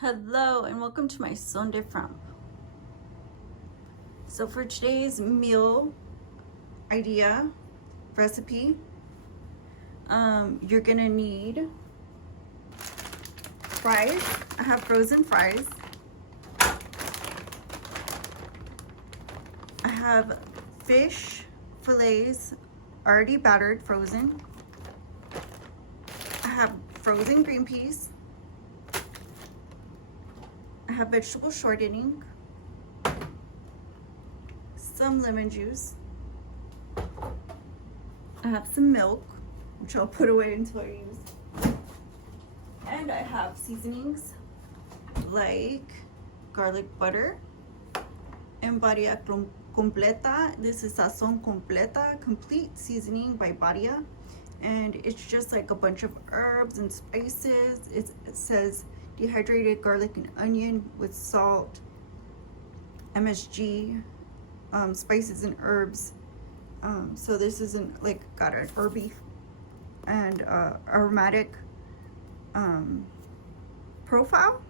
Hello and welcome to my Sunday Framp. So for today's meal idea recipe, you're gonna need fries. I have frozen fries. I have fish fillets already battered, frozen. I have frozen green peas. I have vegetable shortening, some lemon juice. I have some milk, which I'll put away until I use. And I have seasonings like garlic butter and Badia Completa. This is Sazon Completa, complete seasoning by Badia. And it's just like a bunch of herbs and spices. It says dehydrated garlic and onion with salt, MSG, spices and herbs. So this isn't like got an herby and aromatic profile.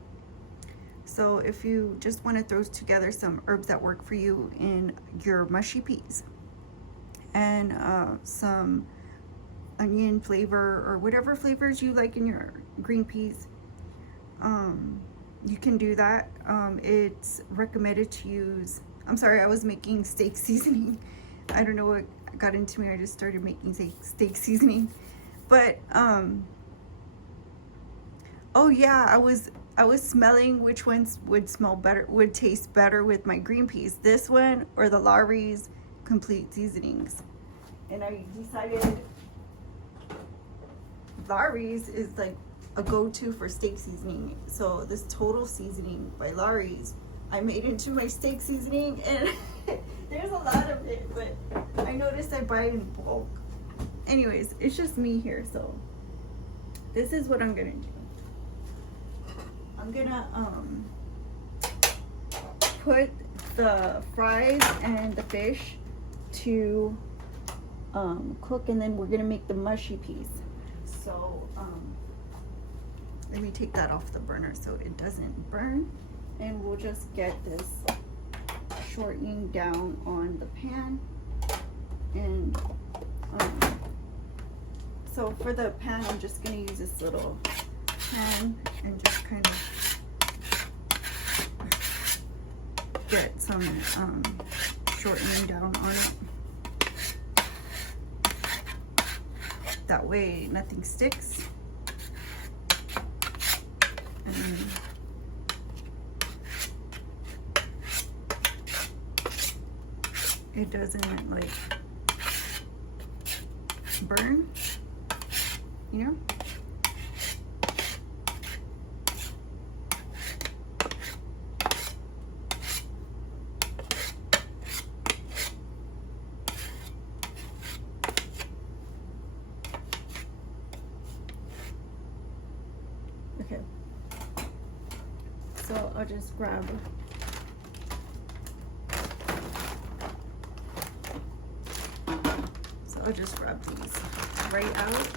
So if you just want to throw together some herbs that work for you in your mushy peas and some onion flavor or whatever flavors you like in your green peas, you can do that. It's recommended to use, I'm sorry, I was making steak seasoning. I don't know what got into me. I just started making steak seasoning. But oh yeah, I was smelling which ones would smell better, would taste better with my green peas, this one or the Lawry's complete seasonings. And I decided Lawry's is like a go-to for steak seasoning. So this total seasoning by Lawry's, I made into my steak seasoning, and there's a lot of it, but I noticed I buy it in bulk. Anyways, it's just me here, so this is what I'm gonna do. I'm gonna put the fries and the fish to cook, and then we're gonna make the mushy peas. So let me take that off the burner so it doesn't burn, and we'll just get this shortening down on the pan. And so for the pan, I'm just going to use this little pan and just kind of get some shortening down on it. That way nothing sticks. And it doesn't like burn, you know? Okay. So I'll just grab I'll just grab these right out,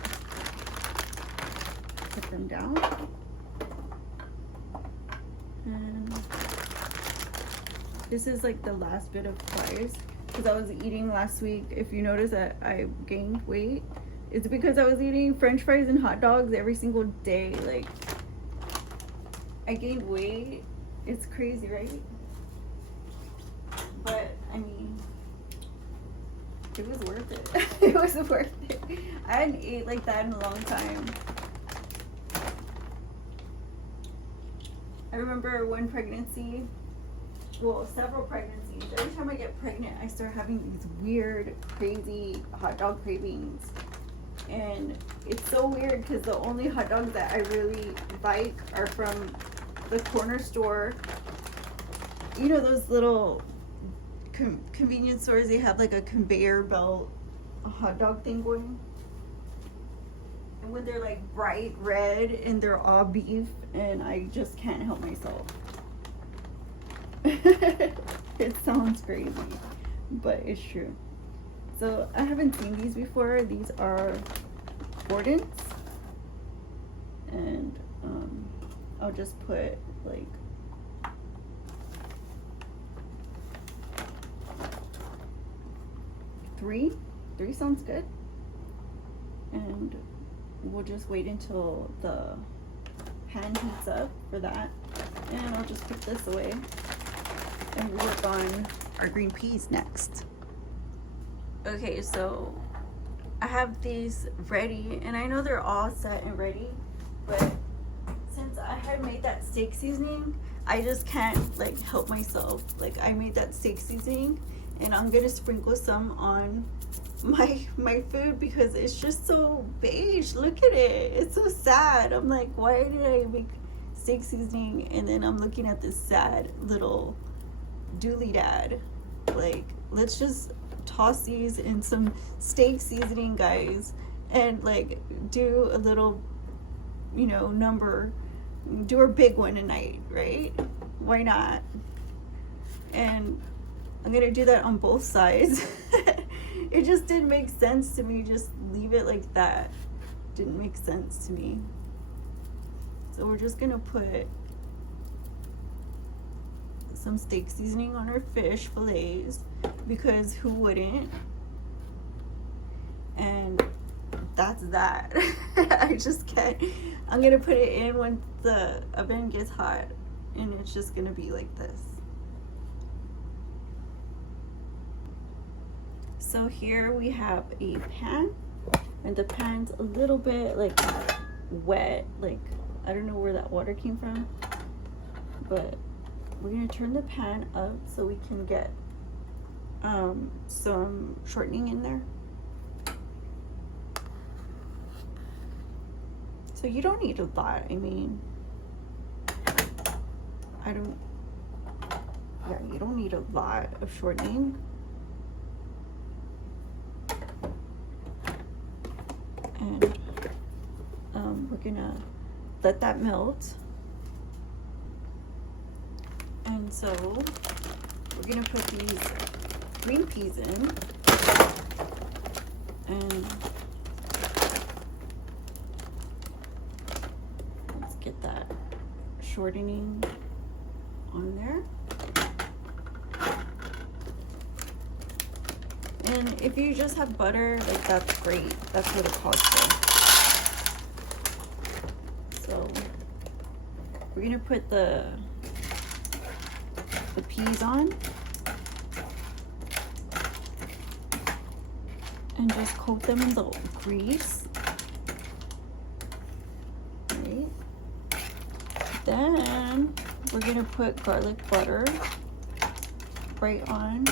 put them down, and this is like the last bit of fries because I was eating last week. If you notice that I gained weight, it's because I was eating French fries and hot dogs every single day. Like, I gained weight. It's crazy, right? But I mean, it was worth it. It was worth it. I hadn't ate like that in a long time. I remember one pregnancy, well, several pregnancies. Every time I get pregnant, I start having these weird, crazy hot dog cravings. And it's so weird because the only hot dogs that I really like are from the corner store. You know those little convenience stores, they have like a conveyor belt hot dog thing going, and when they're like bright red and they're all beef, and I just can't help myself. It sounds crazy, but it's true. So I haven't seen these before. These are Gordon's, and I'll just put like, three sounds good. And we'll just wait until the pan heats up for that. And I'll just put this away and work on our green peas next. Okay, so I have these ready, and I know they're all set and ready, but since I had made that steak seasoning, I just can't like help myself. Like, I made that steak seasoning, and I'm gonna sprinkle some on my food because it's just so beige. Look at it, it's so sad. I'm like, why did I make steak seasoning? And then I'm looking at this sad little dooley dad. Like, let's just toss these in some steak seasoning, guys, and like do a little, you know, number, do a big one tonight, right? Why not? And I'm gonna do that on both sides. It just didn't make sense to me. Just leave it like that. Didn't make sense to me. So we're just gonna put some steak seasoning on our fish fillets because who wouldn't? And that's that. I just can't. I'm gonna put it in when the oven gets hot, and it's just gonna be like this. So here we have a pan, and the pan's a little bit like wet. Like, I don't know where that water came from, but we're gonna turn the pan up so we can get some shortening in there. So you don't need a lot. I mean, you don't need a lot of shortening. And we're gonna let that melt. And so we're gonna put these green peas in, and let's get that shortening on there. And if you just have butter, like, that's great. That's what it calls for. So we're gonna put the peas on and just coat them in the grease. Right. Then we're gonna put garlic butter right on.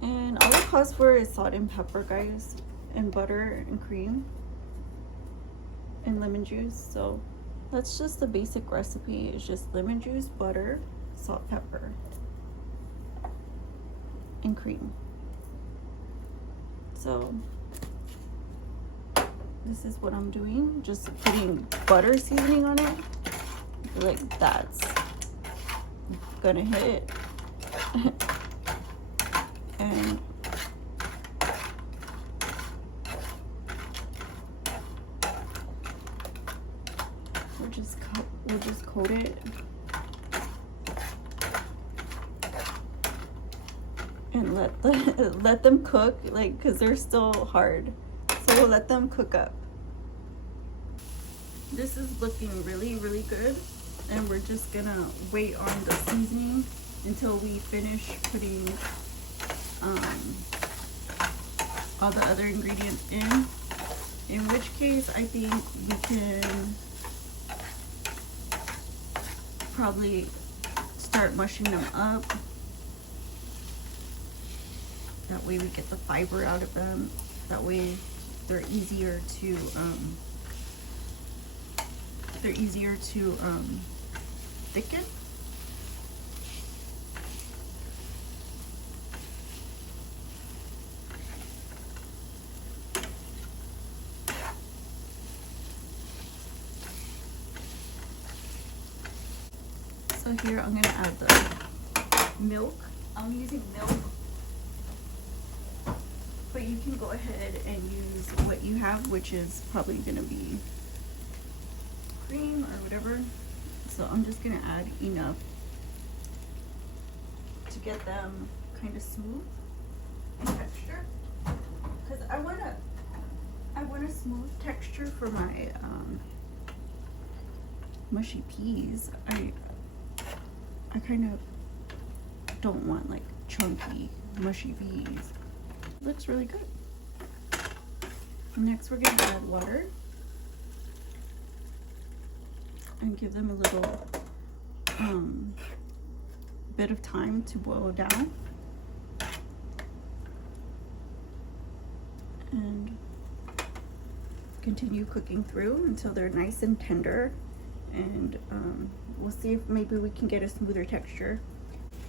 And all it calls for is salt and pepper, guys, and butter and cream and lemon juice. So that's just the basic recipe. It's just lemon juice, butter, salt, pepper, and cream. So this is what I'm doing, just putting butter seasoning on it. I feel like that's gonna hit. And we'll just coat it. And let them cook, like, because they're still hard. So we'll let them cook up. This is looking really, really good. And we're just gonna wait on the seasoning until we finish putting all the other ingredients in which case I think we can probably start mushing them up. That way we get the fiber out of them. That way they're easier to thicken. So here I'm gonna add the milk. I'm using milk, but you can go ahead and use what you have, which is probably gonna be cream or whatever. So I'm just gonna add enough to get them kind of smooth in texture, because I want a smooth texture for my mushy peas. I kind of don't want like chunky mushy peas. Looks really good. Next we're gonna add water and give them a little bit of time to boil down, and continue cooking through until they're nice and tender, and we'll see if maybe we can get a smoother texture.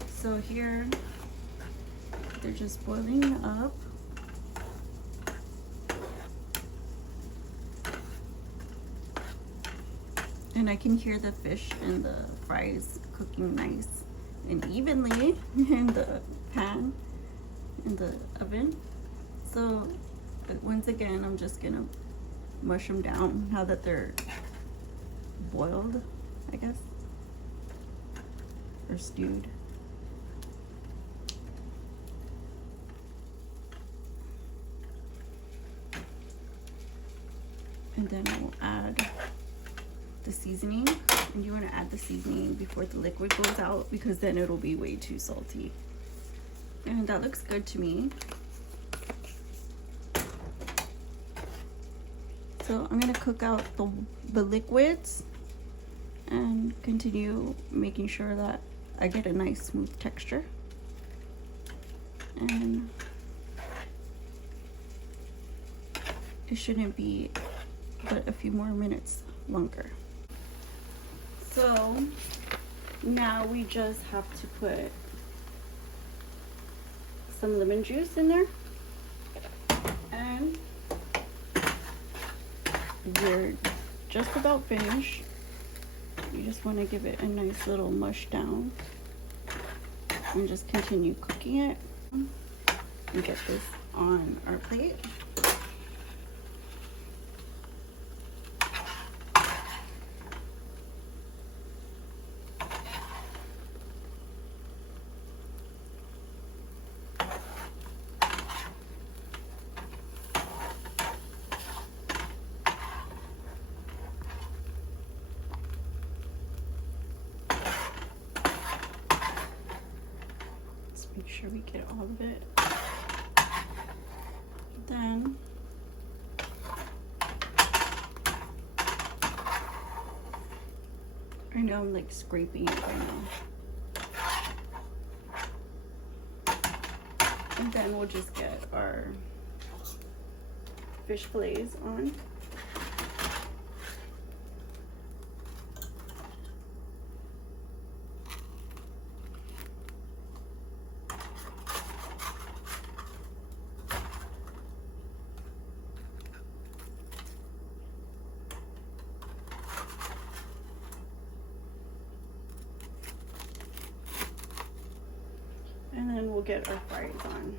So here they're just boiling up. And I can hear the fish and the fries cooking nice and evenly in the pan, in the oven. So once again, I'm just gonna mush them down now that they're boiled, I guess, or stewed. And then I will add the seasoning, and you want to add the seasoning before the liquid goes out, because then it'll be way too salty. And that looks good to me. So I'm going to cook out the liquids and continue making sure that I get a nice smooth texture. And it shouldn't be but a few more minutes longer. So now we just have to put some lemon juice in there, and we're just about finished. You just want to give it a nice little mush down and just continue cooking it and get this on our plate. Make sure we get all of it. Then I know I'm like scraping it right now. And then we'll just get our fish fillets on. And then we'll get our fries on.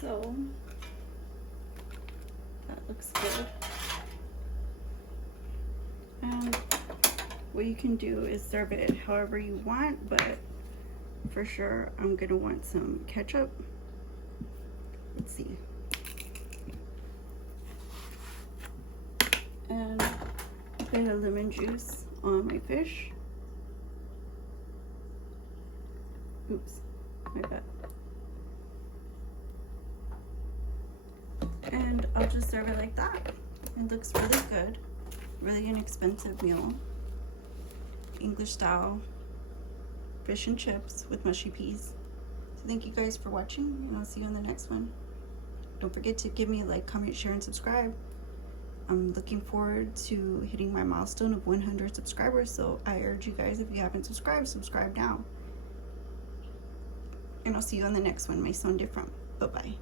So that looks good. And what you can do is serve it however you want, but for sure I'm gonna want some ketchup. Let's see. And a bit of lemon juice on my fish. Oops, my bad. And I'll just serve it like that. It looks really good. Really inexpensive meal. English style fish and chips with mushy peas. So thank you guys for watching, and I'll see you on the next one. Don't forget to give me a like, comment, share, and subscribe. I'm looking forward to hitting my milestone of 100 subscribers, so I urge you guys, if you haven't subscribed, subscribe now. And I'll see you on the next one. May sound different. Bye-bye.